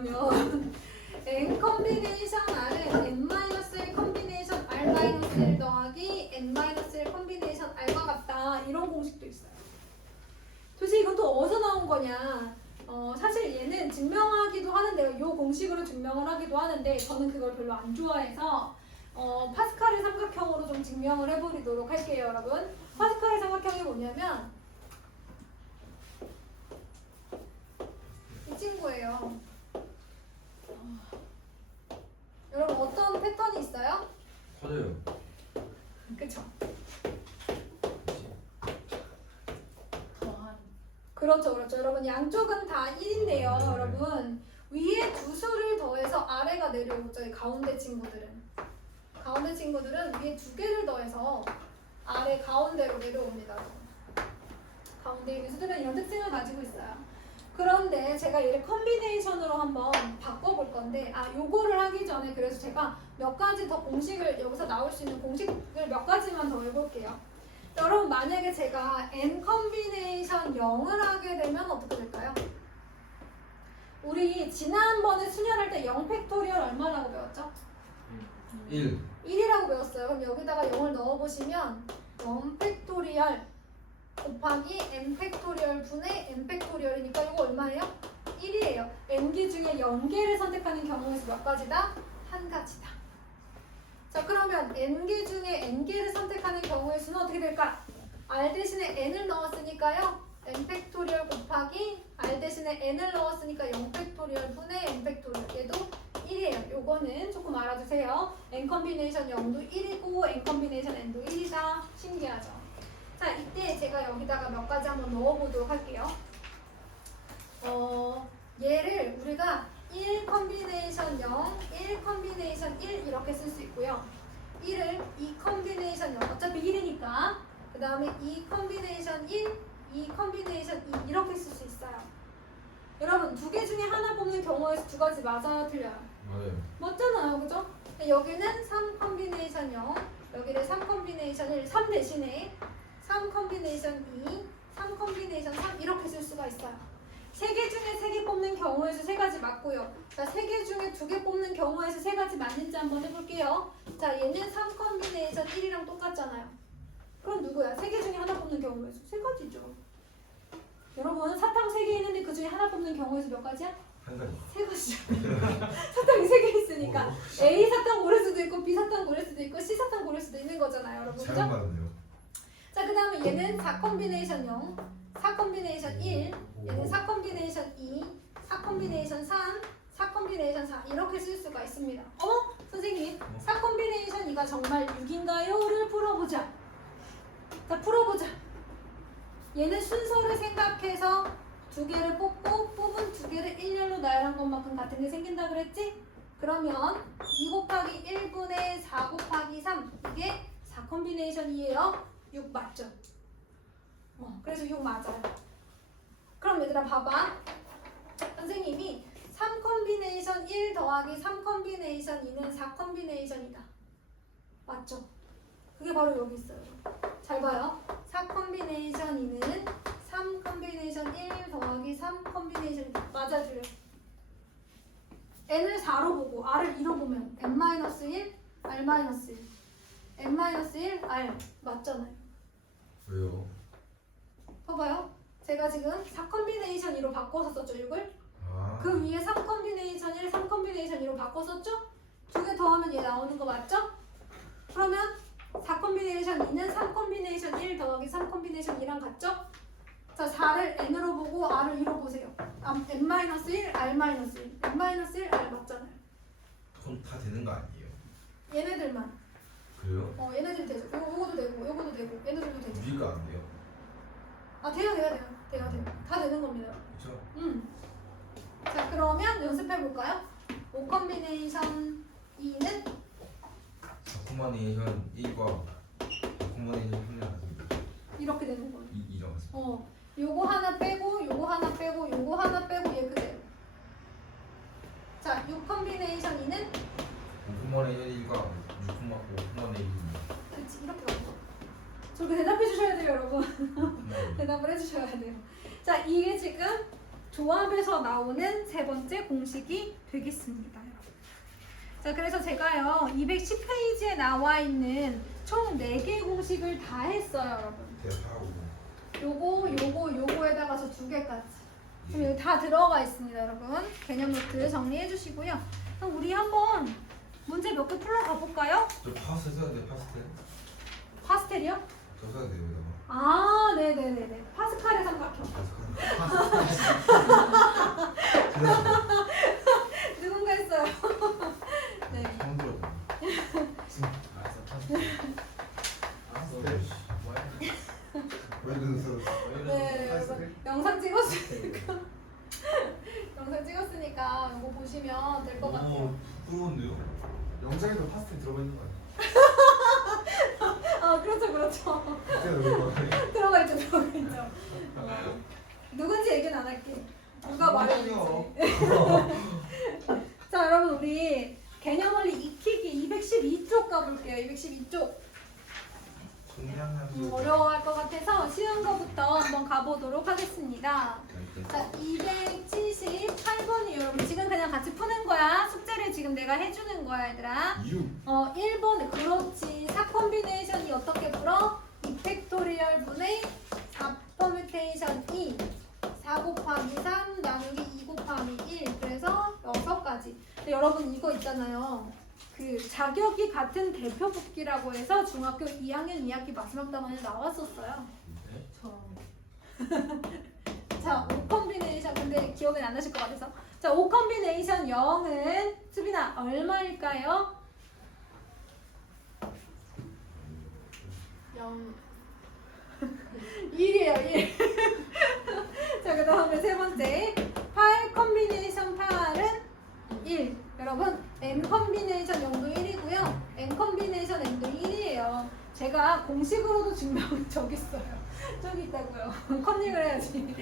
뭐냐면 n 컨비네이션 r은 n-1 컨비네이션 r-1 더하기 n-1 컨비네이션 r과 같다. 이런 공식도 있어요. 도대체 이건 또 어디서 나온 거냐? 사실 얘는 증명하기도 하는데요. 이 공식으로 증명을 하기도 하는데 저는 그걸 별로 안 좋아해서 파스칼의 삼각형으로 좀 증명을 해보도록 할게요, 여러분. 파스칼의 삼각형이 뭐냐면 이 친구예요. 여러분 어떤 패턴이 있어요? 커져요. 그쵸? 그렇죠, 그렇죠. 여러분 양쪽은 다 1인데요, 여러분. 위에 두 수를 더해서 아래가 내려오죠. 이 가운데 친구들은. 가운데 친구들은 위에 두 개를 더해서 아래 가운데로 내려옵니다. 가운데 있는 수들은 이런 특징을 가지고 있어요. 그런데 제가 얘를 컨비네이션으로 한번 바꿔볼 건데 요거를 하기 전에 그래서 제가 몇 가지 더 공식을 여기서 나올 수 있는 공식을 몇 가지만 더 해볼게요. 여러분 만약에 제가 n 컨비네이션 0을 하게 되면 어떻게 될까요? 우리 지난번에 수련할 때 0 팩토리얼 얼마라고 배웠죠? 1. 1이라고 배웠어요. 그럼 여기다가 0을 넣어보시면 0 팩토리얼 곱하기 n 팩토리얼 분의 n 팩토리얼이니까 이거 얼마예요? 1이에요. n개 중에 0개를 선택하는 경우에서 몇 가지다? 한 가지다. 자 그러면 n개 중에 n개를 선택하는 경우의 수는 어떻게 될까? r 대신에 n을 넣었으니까요. n 팩토리얼 곱하기 r 대신에 n을 넣었으니까 0 팩토리얼 분의 n 팩토리얼 얘도 1이에요. 요거는 조금 알아두세요. n 컨비네이션 0도 1이고 n 컨비네이션 n도 1이다. 신기하죠? 자 이때 제가 여기다가 몇 가지 한번 넣어보도록 할게요. 얘를 우리가 1 컨비네이션 0, 1 컨비네이션 1 이렇게 쓸 수 있고요. 1을 2 컨비네이션 0, 어차피 1이니까 그 다음에 2 컨비네이션 1, 2 컨비네이션 2 이렇게 쓸 수 있어요. 여러분 두 개 중에 하나 뽑는 경우에서 두 가지 맞아요? 틀려요? 맞아요. 맞잖아요, 그죠? 여기는 3 컨비네이션 0, 여기를 3 컨비네이션 1, 3 대신에 3 컨비네이션 2, 3 컨비네이션 3 이렇게 쓸 수가 있어요. 3개 중에 3개 뽑는 경우에서 3가지 맞고요. 자, 3개 중에 2개 뽑는 경우에서 3가지 맞는지 한번 해볼게요. 자, 얘는 3 컨비네이션 1이랑 똑같잖아요. 그럼 누구야? 3개 중에 하나 뽑는 경우에서 3가지죠. 여러분 사탕 3개 있는데 그 중에 하나 뽑는 경우에서 몇 가지야? 한 가지. 3가지죠. 사탕이 3개 있으니까 A 사탕 고를 수도 있고 B 사탕 고를 수도 있고 C 사탕 고를 수도 있는 거잖아요, 여러분. 잘못 그죠? 받았네요. 자, 그 다음에 얘는 4 컨비네이션 0, 4 컨비네이션 1, 얘는 4 컨비네이션 2, 4 컨비네이션 3, 4 컨비네이션 4 이렇게 쓸 수가 있습니다. 어머? 선생님, 4 컨비네이션 2가 정말 6인가요?를 풀어보자. 자, 풀어보자. 얘는 순서를 생각해서 두 개를 뽑고 뽑은 두 개를 일렬로 나열한 것만큼 같은 게 생긴다 그랬지? 그러면 2 곱하기 1분의 4 곱하기 3 이게 4 컨비네이션이에요. 6 맞죠? 그래서 6 맞아요. 그럼 얘들아 봐봐. 선생님이 3 컨비네이션 1 더하기 3 컨비네이션 2는 4 컨비네이션이다. 맞죠? 그게 바로 여기 있어요. 잘 봐요. 4 컨비네이션 2는 3 컨비네이션 1 더하기 3 컨비네이션이다. 맞아, 줄여. n을 4로 보고 r을 2로 보면 n-1, r-1 n-1, r 맞잖아요. 왜요? 봐봐요. 제가 지금 4 컨비네이션 2로 바꿔서 썼죠, 6을. 아. 그 위에 3 컨비네이션 1, 3 컨비네이션 2로 바꿨었죠? 두 개 더하면 얘 나오는 거 맞죠? 그러면 4 컨비네이션 2는 3 컨비네이션 1 더하기 3 컨비네이션 2랑 같죠? 자, 4를 n으로 보고 r을 2로 보세요. n-1, r-1, n-1, r 맞잖아요. 그럼 다 되는 거 아니에요? 얘네들만. 그래요? 얘네들 되죠. 요거도 되고, 요거도 되고, 얘네들도 되죠. 위가 안 돼요? 돼요. 다 되는 겁니다. 그렇죠? 자, 그러면 연습해 볼까요? 5 컨비네이션 2는 4 컨비네이션 1과 4 컨비네이션 3을 가집니다. 이렇게 되는 거예요. 2죠. 요거 하나 빼고, 요거 하나 빼고, 요거 하나 빼고 얘 그대로. 자, 6 컨비네이션 2는 5 컨비네이션 1과 6 컨비네이션 2입니다. 그렇지, 이렇게 가는 거. 저렇게 대답해 주셔야 돼요, 여러분. 대답을 해 주셔야 돼요. 자, 이게 지금 조합에서 나오는 세 번째 공식이 되겠습니다. 여러분. 자, 그래서 제가요 210페이지에 나와 있는 총 4개의 공식을 다 했어요, 여러분. 요거에다가서 2개까지. 그럼 여기 다 들어가 있습니다, 여러분. 개념 노트 정리해 주시고요. 그럼 우리 한번 문제 몇 개 풀러 가볼까요? 저 파스텔 써야 돼. 파스텔. 파스텔이요? 저 써야 돼요. 여기다가. 아, 네네네네. 파스칼의 삼각형. 누군가 했어요. 네. 처음 들어봐. 알았어. 뭐야? 왜 그러세요? 네, 여러분. 영상 찍었으니까. 영상 찍었으니까 이거 보시면 될 것 같아요. 부러운데요? 영상에도 파스텔 들어가 있는 거 아니야? 아, 그렇죠, 그렇죠. 들어가 있죠. 누군지 얘기는 안 할게. 누가 말했는지. 자, 여러분 우리 개념 원리 익히기 212쪽 가볼게요. 212쪽. 어려워할 것 같아서 쉬운 거부터 한번 가보도록 하겠습니다. 자, 278번이에요. 여러분 지금 그냥 같이 푸는 거야. 숙제를 지금 내가 해주는 거야, 얘들아. 1번 그렇지. 4콤비네이션이 어떻게 풀어? 2팩토리얼 분의 4퍼뮤테이션 2 4 곱하기 3 나누기 2 곱하기 1 그래서 6가지. 근데 여러분 이거 있잖아요. 그 자격이 같은 대표 복귀라고 해서 중학교 2학년 2학기 마지막 단원에 나왔었어요. 자, 5콤비네이션 근데 기억이 안 나실 것 같아서 자, 5콤비네이션 0은 수빈아 얼마일까요? 0 1이에요 1 자, 그 다음에 세 번째 8콤비네이션 8은 1 여러분 n콤비네이션 0도 1이고요 n콤비네이션 n도 1이에요 제가 공식으로도 증명을 저기 있어요 저기 있다고요. 컨닝을 해야지.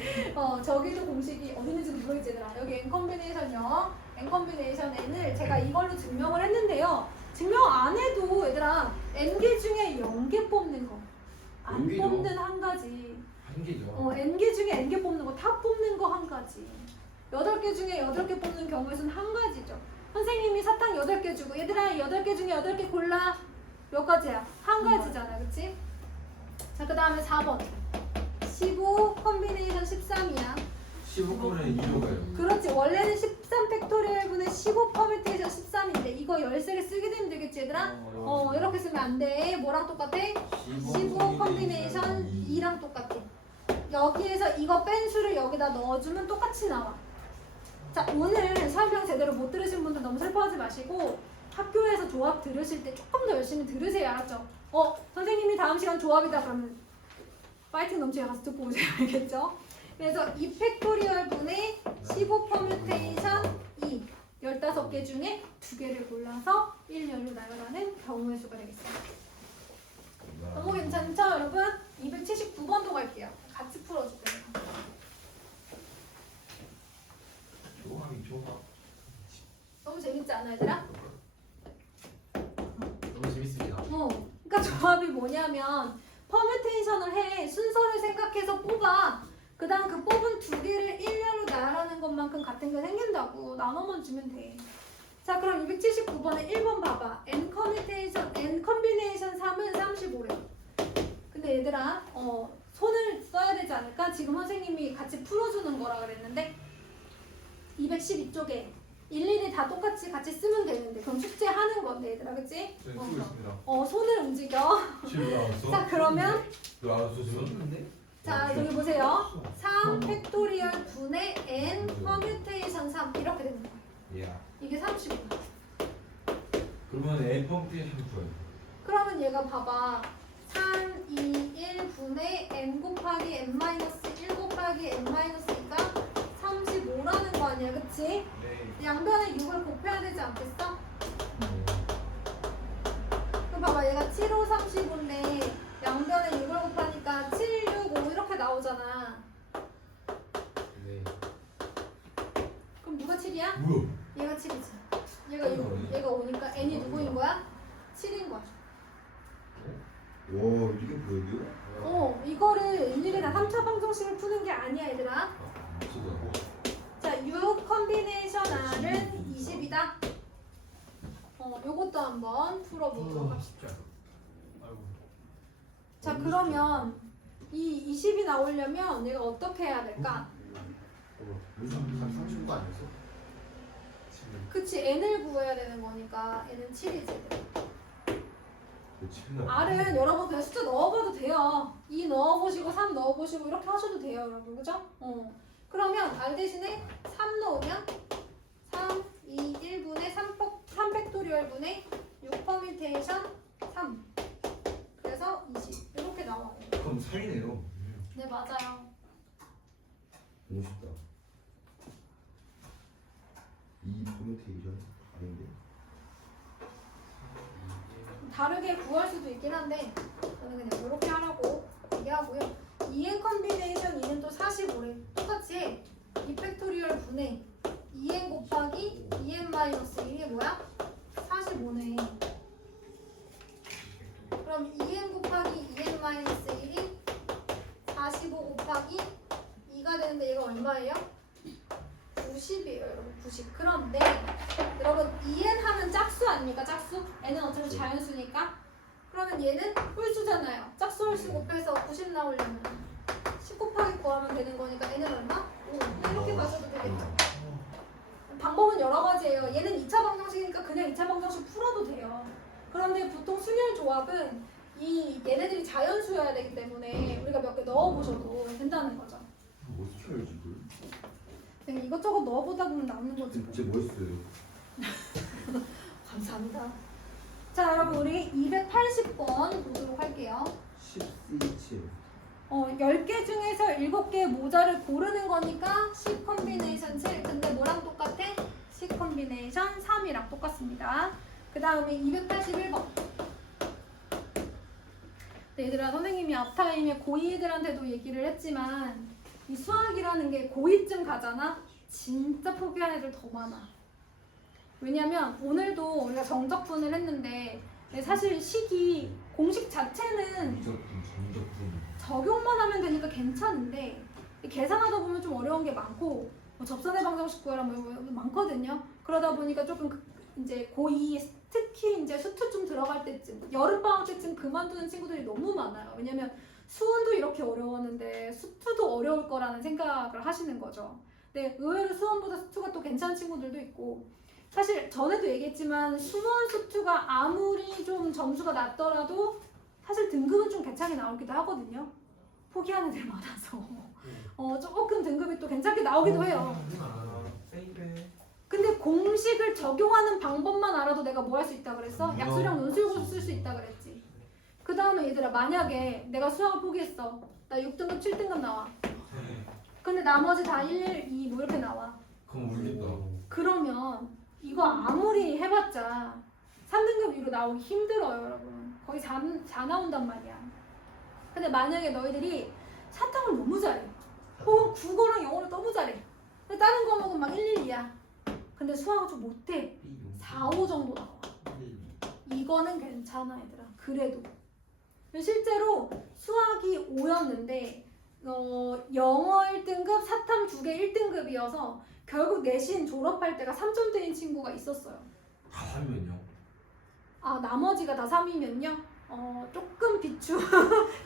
저기도 공식이 어디 있는지 모르겠지 얘들아. 여기 n 콤비네이션 0, n 콤비네이션 n을 제가 이걸로 증명을 했는데요. 증명 안 해도 얘들아 n개 중에 0개 뽑는 거. 안 연계죠. 뽑는 한 가지. 한 개죠. n개 중에 n개 뽑는 거 다 뽑는 거 한 가지. 8개 중에 8개 뽑는 경우에서는 한 가지죠. 선생님이 사탕 8개 주고 얘들아 8개 중에 8개 골라. 몇 가지야? 한 가지잖아. 그치? 자, 그 다음에 4번 15 콤비네이션 13이야 15번에 2로가요. 그렇지 원래는 13 팩토리얼 분의 15 퍼뮤테이션 13인데 이거 13개 쓰게 되면 되겠지 얘들아? 이렇게 쓰면 안돼 뭐랑 똑같아? 15 콤비네이션 2랑 똑같아 여기에서 이거 뺀 수를 여기다 넣어주면 똑같이 나와 자, 오늘 설명 제대로 못 들으신 분들 너무 슬퍼하지 마시고 학교에서 조합 들으실 때 조금 더 열심히 들으세요 알았죠? 선생님이 다음 시간 조합이다 그러면 파이팅 넘치게 가서 듣고 오세요 알겠죠? 그래서 2팩토리얼 분의 15 퍼뮤테이션 2 15개 중에 2개를 골라서 1열로 나열하는 경우의 수가 되겠습니다 너무 괜찮죠 여러분? 279번도 갈게요 같이 풀어줄 거예요 조합. 너무 재밌지 않아 얘들아? 너무 재밌습니다. 그러니까 조합이 뭐냐면 퍼뮤테이션을 해 순서를 생각해서 뽑아 그 다음 그 뽑은 2개를 1렬로 나열하는 것만큼 같은 게 생긴다고 나눠만 주면 돼. 자 그럼 279번에 1번 봐봐. n 콤비네이션 3은 35래. 근데 얘들아 손을 써야 되지 않을까? 지금 선생님이 같이 풀어주는 거라 그랬는데 212쪽에 일일이 다 똑같이 같이 쓰면 되는데 그럼 숙제하는 건데 얘들아 그치? 네, 쓰고 있습니다. 손을 움직여. 지금 나왔어? 자 그러면 너 알았어 지금? 썼는데? 자 여기 보세요. 3 팩토리얼 분의 n 퍼뮤테이션 3 이렇게 되는 거예요. 예. 이게 35야. 그러면 n 펌프에 39야. 그러면 얘가 봐봐. 3, 2, 1 분의 n 곱하기 n 마이너스 1 곱하기 n 마이너스니까 35라는 거 아니야 그치? 네. 양변에 6을 곱해야 되지 않겠어? 그럼 봐봐 얘가 7, 5, 35인데 양변에 6을 곱하니까 7, 6, 5 이렇게 나오잖아. 네. 그럼 누가 7이야? 뭐야? 얘가 7이지. 얘가 6, 얘가 5니까 n이 누구인 거야? 7인 거야. 와 이게 뭐예요? 이거를 일일이 다 3차 방정식을 푸는 게 아니야 얘들아. 진짜. 그러면 6 컨비네이션 R은 20이다. 요것도 한번 풀어보도록 합시다. 아이고. 자, 그러면 이 20이 나오려면 내가 어떻게 해야 될까? 무슨 39 아니었어? 지금 그치, n을 구해야 되는 거니까 n은 7이지. R은 여러분 그냥 숫자 넣어봐도 돼요. 2 넣어보시고 3 넣어보시고 이렇게 하셔도 돼요, 여러분. 그죠? 그러면 R 대신에 3 넣으면 3, 2, 1분의 3 팩토리얼 분의 6 퍼뮤테이션 3. 그래서 20. 이렇게 나와요. 그럼 3이네요. 네, 맞아요. 너무 쉽다. 이 퍼뮤테이션 아닌데. 다르게 구할 수도 있긴 한데 저는 그냥 이렇게 하라고 얘기하고요. 2n 컨비네이션 2는 또 45래. 똑같이 2 팩토리얼 분의 2n 곱하기 2n 마이너스 1이 뭐야? 45네. 그럼 2n 곱하기 2n 마이너스 1이 45 곱하기 2가 되는데 얘가 얼마예요? 90이에요, 여러분. 90. 그런데 여러분 2n 하면 짝수 아닙니까? 짝수? n은 어차피 자연수니까. 그러면 얘는 홀수잖아요. 짝수 홀수 곱해서 90 나오려면 10 곱하기 9 하면 되는 거니까 n은 얼마? 5. 이렇게 가셔도 되겠죠. 방법은 여러 가지예요. 얘는 2차 방정식이니까 그냥 2차 방정식 풀어도 돼요. 그런데 보통 순열 조합은 이 얘네들이 자연수여야 되기 때문에 우리가 몇 개 넣어보셔도 된다는 거죠. 뭐 시켜야지 이걸? 그냥 이것저것 넣어보다 보면 남는 거지. 진짜 멋있어요. 감사합니다. 자, 여러분 우리 280번 보도록 할게요. 10cc. 10개 중에서 7개 모자를 고르는 거니까 10 컨비네이션 7. 근데 뭐랑 똑같아? 10 컨비네이션 3이랑 똑같습니다. 그 다음에 281번. 네, 얘들아, 선생님이 앞타임에 고2 애들한테도 얘기를 했지만 이 수학이라는 게 고2쯤 가잖아? 진짜 포기한 애들 더 많아. 왜냐면 오늘도 우리가 정적분을 했는데 사실 식이 공식 자체는 정적분. 적용만 하면 되니까 괜찮은데 계산하다 보면 좀 어려운 게 많고 뭐 접선의 방정식 구해라 뭐 많거든요. 그러다 보니까 조금 이제 고2 특히 이제 수투 좀 들어갈 때쯤 여름방학 때쯤 그만두는 친구들이 너무 많아요. 왜냐면 수원도 이렇게 어려웠는데 수투도 어려울 거라는 생각을 하시는 거죠. 근데 의외로 수원보다 수투가 또 괜찮은 친구들도 있고 사실 전에도 얘기했지만 수원 수투가 아무리 좀 점수가 낮더라도 사실 등급은 좀 괜찮게 나오기도 하거든요. 포기하는 애들 많아서 조금 등급이 또 괜찮게 나오기도 해요. 근데 공식을 적용하는 방법만 알아도 내가 뭐 할 수 있다 그랬어? 약수량 논술고서 쓸 수 있다 그랬지. 그 다음에 얘들아 만약에 내가 수학을 포기했어. 나 6등급 7등급 나와. 근데 나머지 다 1, 1, 2 뭐 이렇게 나와. 그럼 울겠다. 그러면 이거 아무리 해봤자 3등급 위로 나오기 힘들어요, 여러분. 거의 4 나온단 말이야. 근데 만약에 너희들이 사탕을 너무 잘해. 혹은 국어랑 영어를 너무 잘해. 근데 다른 과목은 막 1, 1, 2야. 근데 수학은 좀 못해. 4, 5 정도 나와. 이거는 괜찮아, 얘들아. 그래도. 실제로 수학이 5였는데 영어 1등급, 사탐 2개 1등급이어서 결국 내신 졸업할 때가 3점대인 친구가 있었어요. 다 3이면요? 아, 나머지가 다 3이면요? 조금 비추.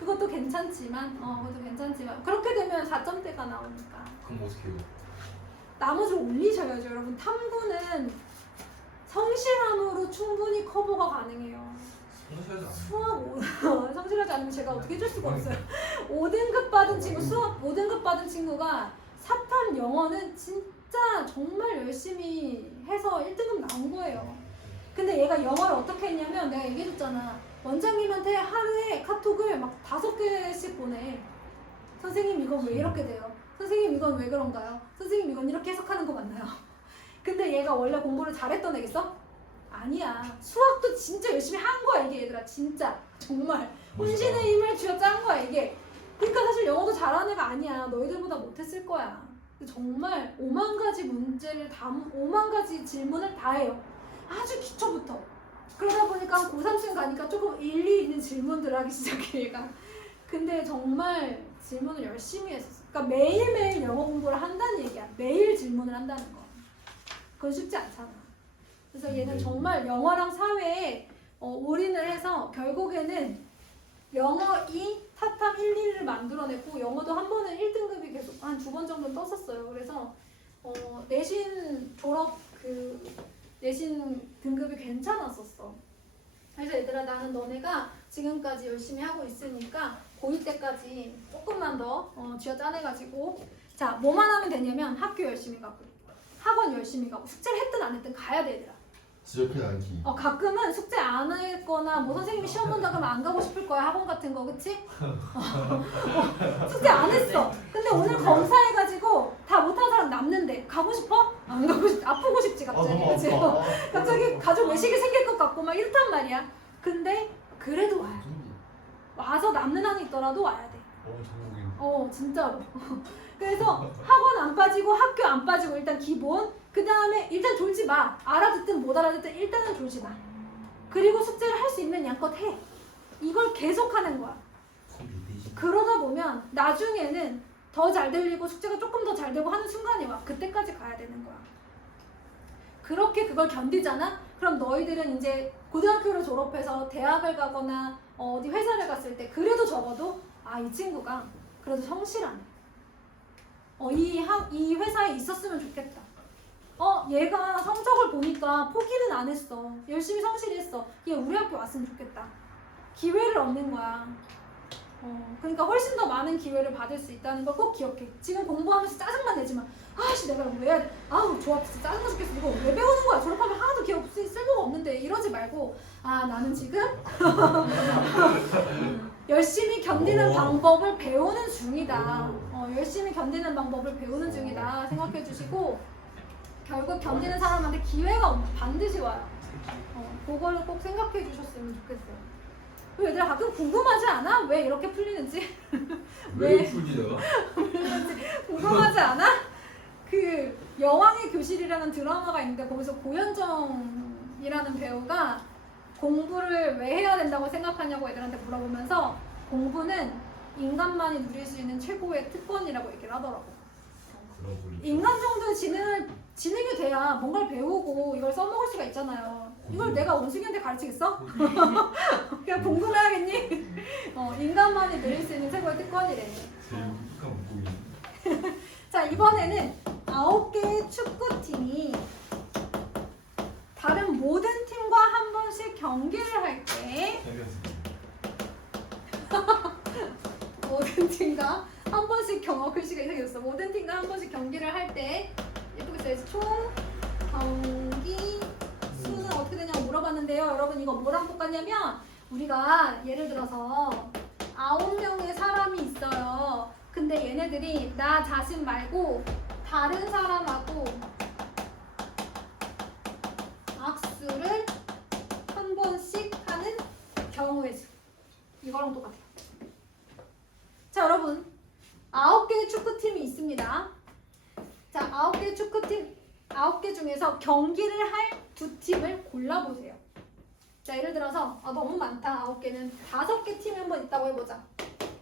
그것도 괜찮지만, 그것도 괜찮지만. 그렇게 되면 4점대가 나오니까. 그럼 어떻게 해요? 나머지를 올리셔야죠, 여러분. 탐구는 성실함으로 충분히 커버가 가능해요. 성실하지 않아요. 수학 성실하지 않으면 제가 어떻게 해줄 수가 없어요. 5등급 받은 친구, 수학 5등급 받은 친구가 사탐 영어는 진짜 정말 열심히 해서 1등급 나온 거예요. 근데 얘가 영어를 어떻게 했냐면 내가 얘기해줬잖아. 원장님한테 하루에 카톡을 막 5개씩 보내. 선생님 이건 왜 이렇게 돼요? 선생님 이건 왜 그런가요? 선생님 이건 이렇게 해석하는 거 맞나요? 근데 얘가 원래 공부를 잘했던 애겠어? 아니야. 수학도 진짜 열심히 한 거야 이게 얘들아. 진짜 정말 혼신의 힘을 쥐어 짠 거야 이게. 그러니까 사실 영어도 잘하는 애가 아니야. 너희들보다 못했을 거야. 정말 5만 가지 문제를 5만 가지 질문을 다 해요. 아주 기초부터. 그러다 보니까 고3쯤 가니까 조금 일리 있는 질문들을 하기 시작해 얘가. 근데 정말 질문을 열심히 했었어. 그러니까 매일매일 영어 공부를 한다는 얘기야. 매일 질문을 한다는 거. 그건 쉽지 않잖아. 그래서 얘는 정말 영어랑 사회에 올인을 해서 결국에는 영어 2, 타탐 1, 2를 만들어냈고 영어도 한 번은 1등급이 계속 한 2번 정도는 떴었어요. 그래서 내신 졸업 내신 등급이 괜찮았었어. 그래서 얘들아 나는 너네가 지금까지 열심히 하고 있으니까 고2 때까지 조금만 더 쥐어짜내가지고 자 뭐만 하면 되냐면 학교 열심히 가고 학원 열심히 가고 숙제를 했든 안 했든 가야 돼 얘들아. 지적해 않기. 가끔은 숙제 안 했거나 뭐 선생님이 시험 본다 그러면 안 가고 싶을 거야 학원 같은 거 그치? 숙제 안 했어. 근데 오늘 검사해가지고 다 못한 사람 남는데 가고 싶어? 안 가고 싶. 아프고 싶지 갑자기. 너무 그치? 아파. 갑자기 가족 외식이 생길 것 같고 막 이렇단 말이야. 근데 그래도 와야 돼. 와서 남는 한이 있더라도 와야 돼. 전국인. 진짜로. 그래서 학원 안 빠지고 학교 안 빠지고 일단 기본. 그 다음에 일단 졸지 마. 알아듣든 못 알아듣든 일단은 졸지 마. 그리고 숙제를 할 수 있는 양껏 해. 이걸 계속 하는 거야. 그러다 보면 나중에는 더 잘 들리고 숙제가 조금 더 잘 되고 하는 순간이 와. 그때까지 가야 되는 거야. 그렇게 그걸 견디잖아? 그럼 너희들은 이제 고등학교를 졸업해서 대학을 가거나 어디 회사를 갔을 때 그래도 적어도 이 친구가 그래도 성실하네. 이 회사에 있었으면 좋겠다. 얘가 성적을 보니까 포기는 안 했어. 열심히 성실했어. 얘 우리 학교 왔으면 좋겠다. 기회를 얻는 거야. 그러니까 훨씬 더 많은 기회를 받을 수 있다는 걸 꼭 기억해. 지금 공부하면서 짜증만 내지 마. 내가 왜 해야 돼? 좋아. 진짜 짜증나 죽겠어. 이거 왜 배우는 거야? 졸업하면 하나도 기억 쓸모가 없는데. 이러지 말고 나는 지금 열심히 견디는 방법을 배우는 중이다. 열심히 견디는 방법을 배우는 중이다. 생각해 주시고 결국 견디는 사람한테 기회가 반드시 와요. 그거를 꼭 생각해 주셨으면 좋겠어요. 얘들아 가끔 궁금하지 않아? 왜 이렇게 풀리는지? 왜 풀지 내가? 궁금하지 않아? 그 여왕의 교실이라는 드라마가 있는데 거기서 고현정이라는 배우가 공부를 왜 해야 된다고 생각하냐고 애들한테 물어보면서 공부는 인간만이 누릴 수 있는 최고의 특권이라고 얘기를 하더라고. 인간 정도의 지능이 돼야 뭔가를 배우고 이걸 써먹을 수가 있잖아요. 이걸 내가 원숭이한테 가르치겠어? 그냥 궁금해하겠니? 인간만이 누릴 수 있는 최고의 특권이래. 자 이번에는 9개의 축구팀이 다른 모든 팀과 한 번씩 경기를 할 때 모든 팀과 한 번씩 글씨가 이상해졌어. 모든 팀과 한 번씩 경기를 할 때 예쁘게 써야지. 총 경기 수는 어떻게 되냐고 물어봤는데요. 여러분 이거 뭐랑 똑같냐면 우리가 예를 들어서 9명의 사람이 있어요. 근데 얘네들이 나 자신 말고 다른 사람하고 악수를 한 번씩 하는 경우의 수. 이거랑 똑같아요. 자 여러분 9개의 축구팀이 있습니다. 자 9개의 축구팀 9개 중에서 경기를 할 두 팀을 골라보세요. 자 예를 들어서 너무 많다 9개는 5개 팀이 한번 있다고 해보자.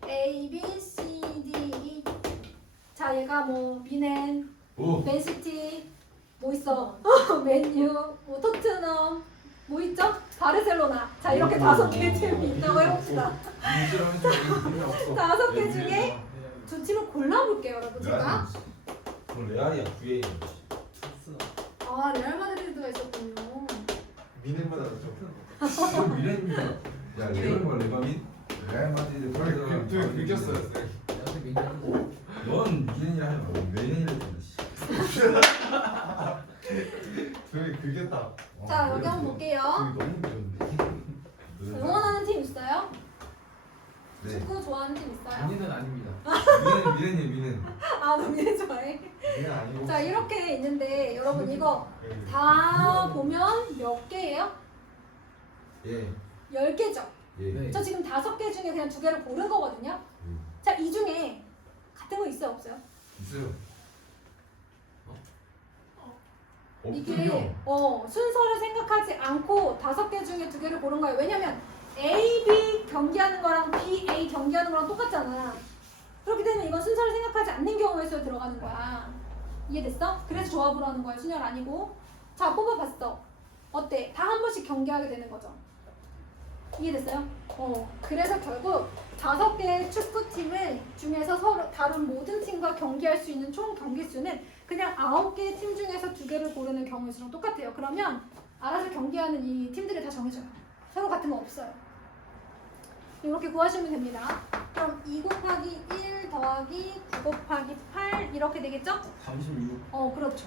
A, B, C, D, E. 자 얘가 뭐 미넨, 맨시티 뭐 있어? 맨유, 뭐 토트넘 뭐 있죠? 바르셀로나. 자 이렇게 5개의 팀이 있다고 해봅시다. 5개 중에 두 팀을 골라볼게요 여러분. 제가 레알이야 VA. 레알 마드리드가 있었군요. 미넨보다 이거 미래입니다. 야 레알과 레바민? 레알 마드리드 좀 긁혔어요. 넌 미래이라 하지 말고 메인이라 저기 긁혔다. 자 여기 한번 볼게요. 너무 긁혔는데. 응원하는 팀 있어요? 네. 축구 좋아하는 팀 있어요? 본인은 아닙니다. 미래님. 너 미넨 좋아해? 미넨 아니고. 자 이렇게 있는데 여러분 이거 네. 다 보면 몇 개예요? 예. 10개죠? 예. 저 지금 5개 중에 그냥 2개를 고른 거거든요. 자 이 중에 같은 거 있어요 없어요? 있어요. 이게 순서를 생각하지 않고 5개 중에 2개를 고른 거예요. 왜냐면 A, B 경기하는 거랑 B, A 경기하는 거랑 똑같잖아. 그렇기 때문에 이건 순서를 생각하지 않는 경우의 수에 들어가는 거야. 이해됐어? 그래서 조합으로 하는 거야. 순열 아니고. 자, 뽑아봤어. 어때? 다 한 번씩 경기하게 되는 거죠. 이해됐어요? 그래서 결국 5개의 축구팀을 중에서 서로 다른 모든 팀과 경기할 수 있는 총 경기 수는 그냥 9개의 팀 중에서 2개를 고르는 경우의 수랑 똑같아요. 그러면 알아서 경기하는 이 팀들을 다 정해줘요. 서로 같은 거 없어요. 이렇게 구하시면 됩니다. 그럼 2 곱하기 1 더하기 9 곱하기 8 이렇게 되겠죠? 36. 그렇죠.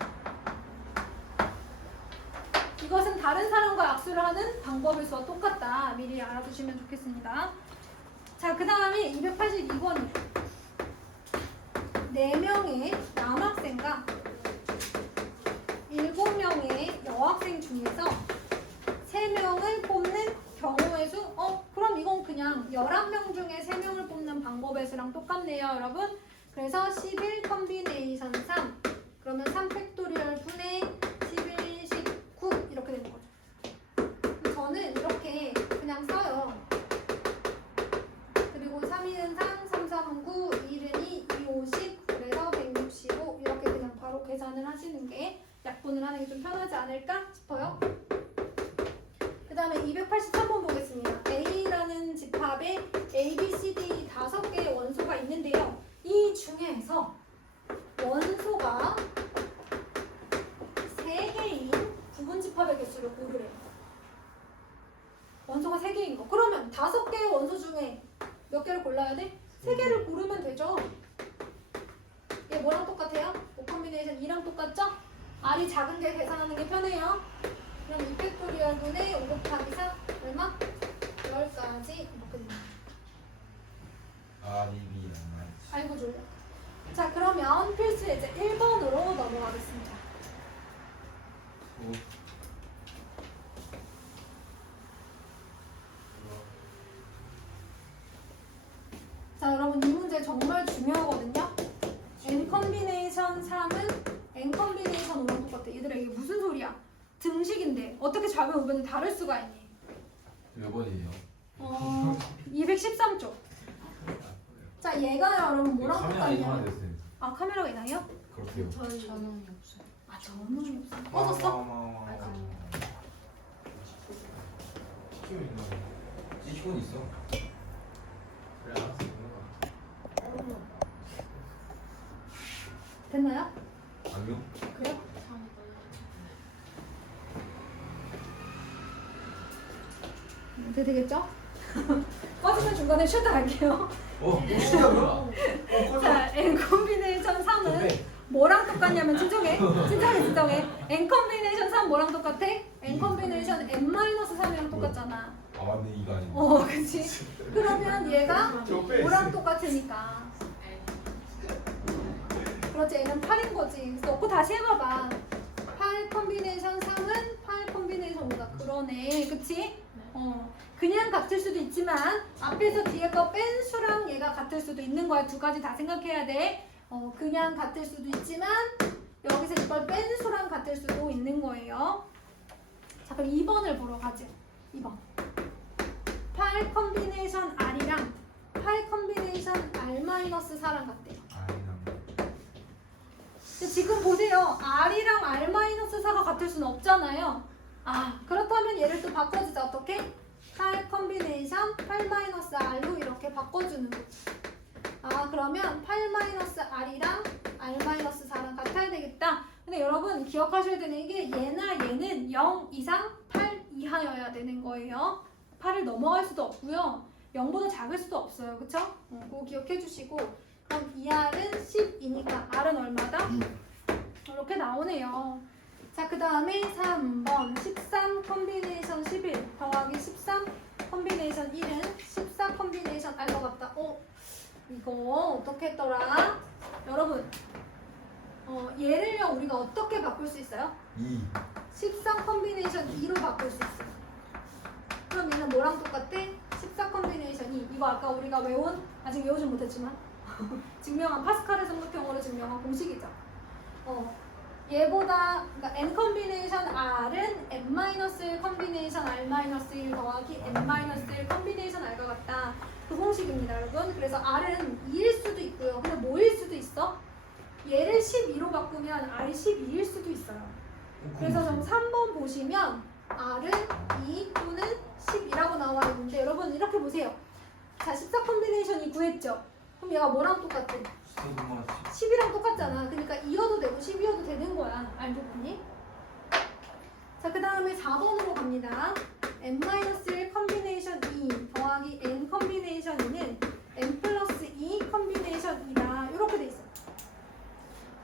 이것은 다른 사람과 악수를 하는 방법의 수와 똑같다. 미리 알아두시면 좋겠습니다. 자, 그 다음에 282번이에요. 4명의 남학생과 7명의 여학생 중에서 3명을 뽑는 경우의 수? 그럼 이건 그냥 11명 중에 3명을 뽑는 방법의 수랑 똑같네요, 여러분. 그래서 11 컴비네이션 3. 그러면 3 팩토리얼 분의 11, 19 이렇게 되는 거죠. 저는 이렇게 그냥 써요. 그리고 3, 2는 3, 3, 3은 9, 1은 2, 2, 50, 그래서 165 이렇게 그냥 바로 계산을 하시는 게 약분을 하는 게 좀 편하지 않을까 싶어요. 그 다음에 283번 보겠습니다. A라는 집합에 A, B, C, D 5개의 원소가 있는데요. 이 중에서 원소가 3개인 부분 집합의 개수를 고르래요. 원소가 3개인 거. 그러면 5개의 원소 중에 몇 개를 골라야 돼? 3개를 고르면 되죠. 얘 뭐랑 똑같아요? 5 컴비네이션 2랑 똑같죠? R이 작은 게 계산하는 게 편해요. 그럼 2 팩토리얼 분의 5 곱하기 4 얼마? 10까지 이렇게 됩니다. 아이고 졸려. 자, 그러면 필수 예제 1번으로 넘어가겠습니다. 자, 여러분 이 문제 정말 중요하거든요. N 컴비네이션 3은 N 컴비네이션 5랑 똑같아. 얘들아 이게 무슨 소리야? 등식인데 어떻게 좌변 우변이 다를 수가 있니? 몇 번이에요? 213쪽. 자, 얘가 여러분 뭐랑 카메라 이상한 똑같냐? 됐어요. 아, 카메라가 있나요? 그렇게요. 전원이 없어요. 아, 전원이 없어. 꺼졌어? 시키면 있나 봐. 시키곤 있어. 그래 알았어. 됐나요? 아니요. 그래요? 네, 되겠죠? 꺼지면 중간에 쉬었다 갈게요. 시작이야? 자, N 콤비네이션 3은 뭐랑 똑같냐면 진정해. N 콤비네이션 3 뭐랑 똑같아? N 콤비네이션 N-3이랑 똑같잖아. 아 맞네 이거 아니고. 그치? 그러면 얘가 뭐랑 똑같으니까. 그렇지, 얘는 8인 거지. 넣고 다시 해봐봐. 8 콤비네이션 3은 8 콤비네이션 5다. 그러네, 그치? 그냥 같을 수도 있지만 앞에서 뒤에 거 뺀 수랑 얘가 같을 수도 있는 거야. 2가지 다 생각해야 돼. 그냥 같을 수도 있지만 여기서 이걸 뺀 수랑 같을 수도 있는 거예요. 자, 그럼 2번을 보러 가죠. 2번. 8 컴비네이션 R이랑 8 컴비네이션 R-4랑 같대요. 근데 지금 보세요. R이랑 R-4가 같을 수는 없잖아요. 그렇다면 얘를 또 바꿔주자. 어떻게? 8 컴비네이션 8-R로 이렇게 바꿔주는 거지. 그러면 8-R이랑 R-4랑 같아야 되겠다. 근데 여러분 기억하셔야 되는 게 얘나 얘는 0 이상 8 이하여야 되는 거예요. 8을 넘어갈 수도 없고요. 0보다 작을 수도 없어요. 그쵸? 그거 기억해 주시고. 그럼 2R은 10이니까 R은 얼마다? 이렇게 나오네요. 자, 그 다음에 3번 13 컴비네이션 11 더하기 13 컴비네이션 1은 14 컴비네이션 R 것 같다. 이거 어떻게 했더라? 여러분 얘를요 우리가 어떻게 바꿀 수 있어요? 13 컴비네이션 2로 바꿀 수 있어요. 그럼 얘는 뭐랑 똑같아? 14 컴비네이션 2. 이거 아까 우리가 아직 외우진 못했지만 증명한 파스칼의 성립형으로 증명한 공식이죠. 얘보다 그러니까 n 컴비네이션 R은 n-1 컴비네이션 R-1 더하기 n-1 컴비네이션 R과 같다. 그 공식입니다, 여러분. 그래서 R은 2일 수도 있고요. 근데 뭐일 수도 있어? 얘를 12로 바꾸면 R이 12일 수도 있어요. 그래서 좀 3번 보시면 R은 2 또는 10이라고 나와 있는데 여러분 이렇게 보세요. 자, 14 콤비네이션이 구했죠? 그럼 얘가 뭐랑 똑같아? 10이랑 똑같잖아. 그러니까 2여도 되고 12여도 되는 거야. 알고 보니? 자, 그 다음에 4번으로 갑니다. n-1 컴비네이션 2 더하기 n 컴비네이션 2는 n 플러스 2 컴비네이션 2다. 이렇게 돼 있어요.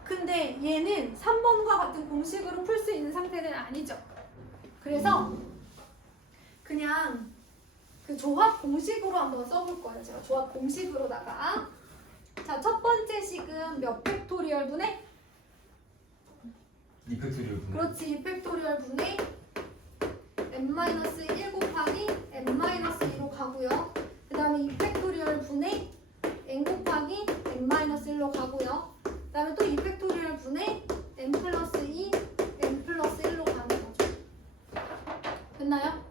근데 얘는 3번과 같은 공식으로 풀 수 있는 상태는 아니죠. 그래서 그냥 그 조합 공식으로 한번 써볼 거예요. 제가 조합 공식으로다가 자, 첫 번째 식은 몇 팩토리얼 분의? 2팩토리얼 분의 그렇지, 2팩토리얼 분의 n-1 곱하기 n-2로 가고요. 그 다음에 2팩토리얼 분의 n 곱하기 n-1로 가고요. 그 다음에 또 2팩토리얼 분의 n 플러스 2, n 플러스 1로 가는 거죠. 됐나요?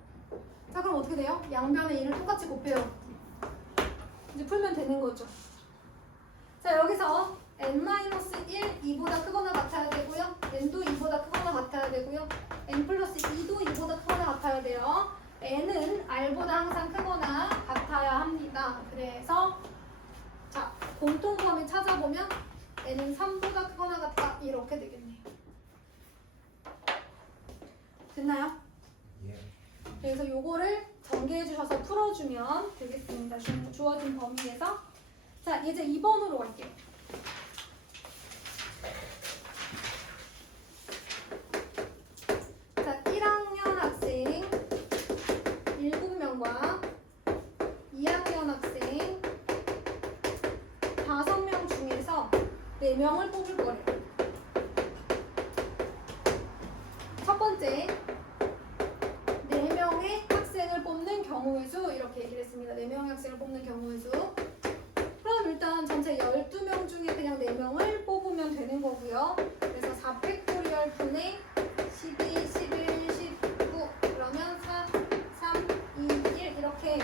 자, 그럼 어떻게 돼요? 양변의 2를 똑같이 곱해요. 이제 풀면 되는 거죠. 자, 여기서 n-1, 2보다 크거나 같아야 되고요. n도 2보다 크거나 같아야 되고요. n 플러스 2도 2보다 크거나 같아야 돼요. n은 r보다 항상 크거나 같아야 합니다. 그래서 자, 공통범위 찾아보면 n은 3보다 크거나 같다. 이렇게 되겠네요. 됐나요? 예. 그래서 요거를 전개해 주셔서 풀어주면 되겠습니다. 주어진 범위에서. 자, 이제 2번으로 갈게요. 자, 1학년 학생 7명과 2학년 학생 5명 중에서 4명을 뽑을 거래요. 첫 번째, 4명의 학생을 뽑는 경우의 수 이렇게 얘기를 했습니다. 4명의 학생을 뽑는 경우의 수. 그럼 일단 전체 12명 중에 그냥 4명을 뽑으면 되는 거고요. 그래서 4팩토리얼 분의 12, 11, 19 그러면 4, 3, 2, 1 이렇게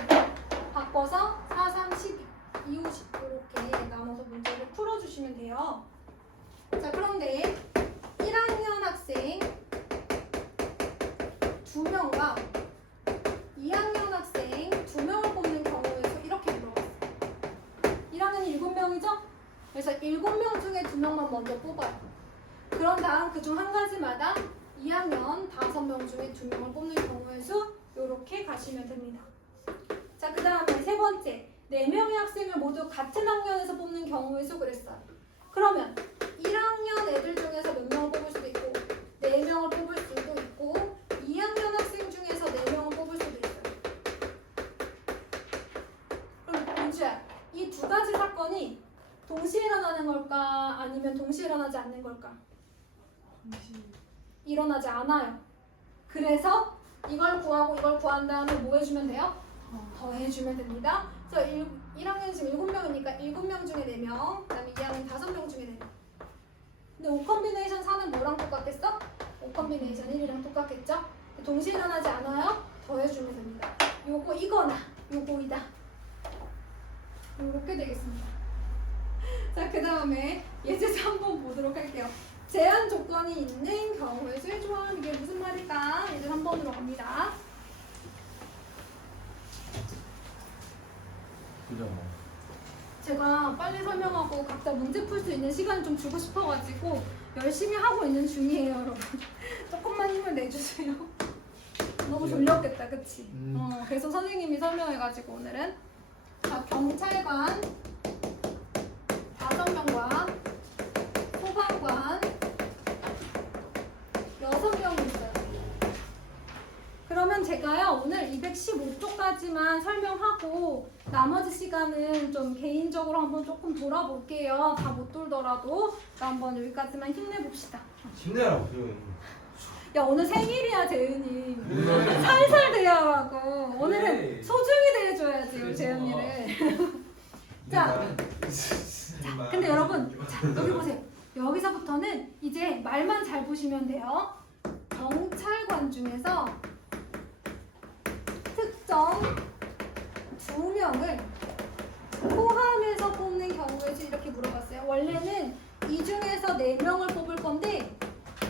바꿔서 4, 3, 12, 2, 5, 10 이렇게 나눠서 문제를 풀어주시면 돼요. 자, 그런데 1학년 학생 2명과 2학년 학생 2명을 뽑는 경우에 서 이렇게 물어봤어요. 1학년이 7명이죠? 그래서 7명 중에 2명만 먼저 뽑아요. 그런 다음 그중 한 가지마다 2학년 5명 중에 2명을 뽑는 경우의 수 이렇게 가시면 됩니다. 자, 그 다음에 세 번째, 4명의 학생을 모두 같은 학년에서 뽑는 경우의 수 그랬어요. 그러면 1학년 애들 중에서 몇 명을 뽑을 수도 있고 4명을 뽑을 수도 있고 2학년 학생 중에서 4명을 뽑을 수도 있어요. 그럼 문제야, 이 두 가지 사건이 동시에 일어나는 걸까 아니면 동시에 일어나지 않는 걸까? 일어나지 않아요. 그래서 이걸 구하고 이걸 구한 다음에 뭐 해주면 돼요? 더해주면 됩니다. 그래서 1학년 지금 7명이니까 7명 중에 4명, 그 다음에 2학년 5명 중에 4명. 근데 5컴비네이션 4는 뭐랑 똑같겠어? 5컴비네이션 1이랑 똑같겠죠? 동시에 일어나지 않아요? 더해주면 됩니다. 요거 이거나 요거이다. 이렇게 되겠습니다. 자, 그 다음에 예제서 한번 보도록 할게요. 제한 조건이 있는 경우의 수의 조합, 이게 무슨 말일까? 예제 3번으로 갑니다. 그죠? 제가 빨리 설명하고 각자 문제 풀 수 있는 시간을 좀 주고 싶어가지고 열심히 하고 있는 중이에요, 여러분. 조금만 힘을 내주세요. 너무 졸렸겠다, 그치? 그래서 선생님이 설명해가지고 오늘은 자, 경찰관 5명과 소방관 6명이 있어요. 그러면 제가요 오늘 215쪽까지만 설명하고 나머지 시간은 좀 개인적으로 한번 조금 돌아볼게요. 다 못 돌더라도 한번 여기까지만 힘내봅시다. 힘내라고 표현. 야, 오늘 생일이야, 재은이. 살살 대하라고. 오늘은 그래. 소중히 대해줘야지, 우리 재은이를. 자, 근데 여러분, 자, 여기 보세요. 여기서부터는 이제 말만 잘 보시면 돼요. 경찰관 중에서 특정 2명을 물어봤어요. 원래는 이 중에서 4명을 뽑을 건데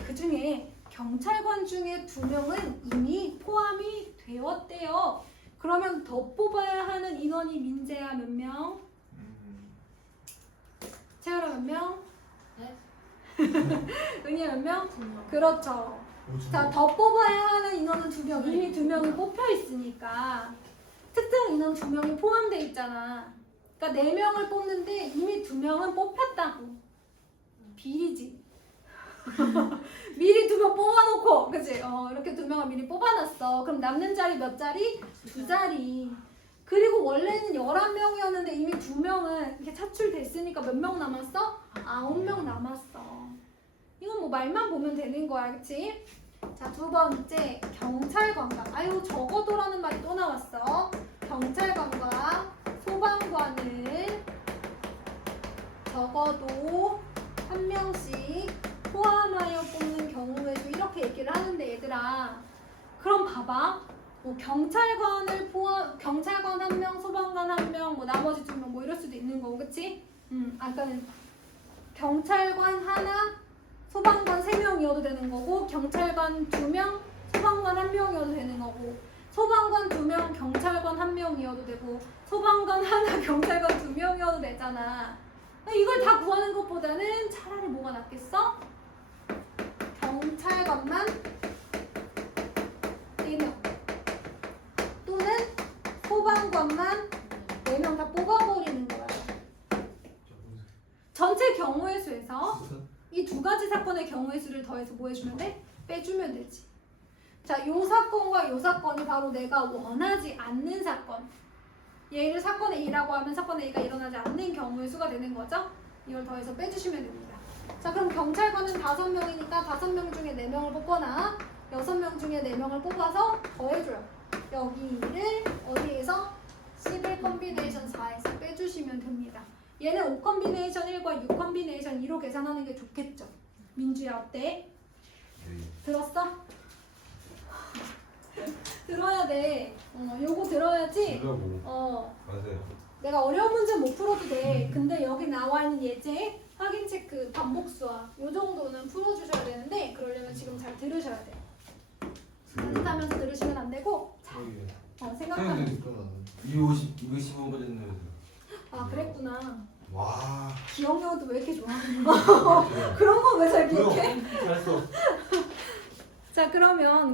그 중에 경찰관 중에 2명은 이미 포함이 되었대요. 그러면 더 뽑아야 하는 인원이 민재야 몇 명? 채열아 몇 명? 네. 은희야 몇 명? 2명. 그렇죠. 자, 더 뽑아야 하는 인원은 2명. 이미 2명이 뽑혀 있으니까 특정 인원 2명이 포함되어 있잖아. 그러니까 4명을 뽑는데 이미 2명은 뽑혔다고. 비리지. 미리 2명 뽑아놓고, 그치? 이렇게 2명을 미리 뽑아놨어. 그럼 남는 자리 몇 자리? 2자리. 그리고 원래는 11명이었는데 이미 2명은 이렇게 차출됐으니까 몇 명 남았어? 9명 남았어. 이건 뭐 말만 보면 되는 거야, 그치? 자, 2번째 경찰관과, 아유 적어도라는 말이 또 나왔어. 경찰관과 소방관을 적어도 1명씩 포함하여 뽑는 경우에 도 이렇게 얘기를 하는데 얘들아, 그럼 봐봐. 뭐 경찰관 1명, 소방관 1명, 뭐 나머지 2명 뭐 이럴 수도 있는 거고, 그치? 아까는 경찰관 하나, 소방관 3명이어도 되는 거고, 경찰관 2명, 소방관 1명이어도 되는 거고, 소방관 2명, 경찰관 1명이어도 되고, 소방관 하나, 경찰관 2명이어도 되잖아. 이걸 다 구하는 것보다는 차라리 뭐가 낫겠어? 경찰관만 4명 또는 소방관만 4명 다 뽑아버리는 거야. 전체 경우의 수에서 이 2가지 사건의 경우의 수를 더해서 뭐 해주면 돼? 빼주면 되지. 자, 요 사건과 요 사건이 바로 내가 원하지 않는 사건. 얘를 사건 A라고 하면 사건 A가 일어나지 않는 경우의 수가 되는 거죠. 이걸 더해서 빼주시면 됩니다. 자, 그럼 경찰관은 5명이니까 5명 중에 4명을 뽑거나 6명 중에 4명을 뽑아서 더해줘요. 여기를 어디에서? 11 컨비네이션 4에서 빼주시면 됩니다. 얘는 5 컨비네이션 1과 6 컨비네이션 2로 계산하는 게 좋겠죠. 민주야 어때? 들었어? 들어야 돼. 요거 들어야지. 들려고. 맞아요. 내가 어려운 문제 못 풀어도 돼. 근데 여기 나와 있는 예제, 확인 체크, 반복수와 요 정도는 풀어주셔야 되는데 그러려면 지금 잘 들으셔야 돼. 연습하면서 들으시면 안 되고 생각하면. 255번 했는데. 아 그랬구나. 와. 기억력도 왜 이렇게 좋아? 그런 거 왜 잘 기억해? 잘했어. 자 그러면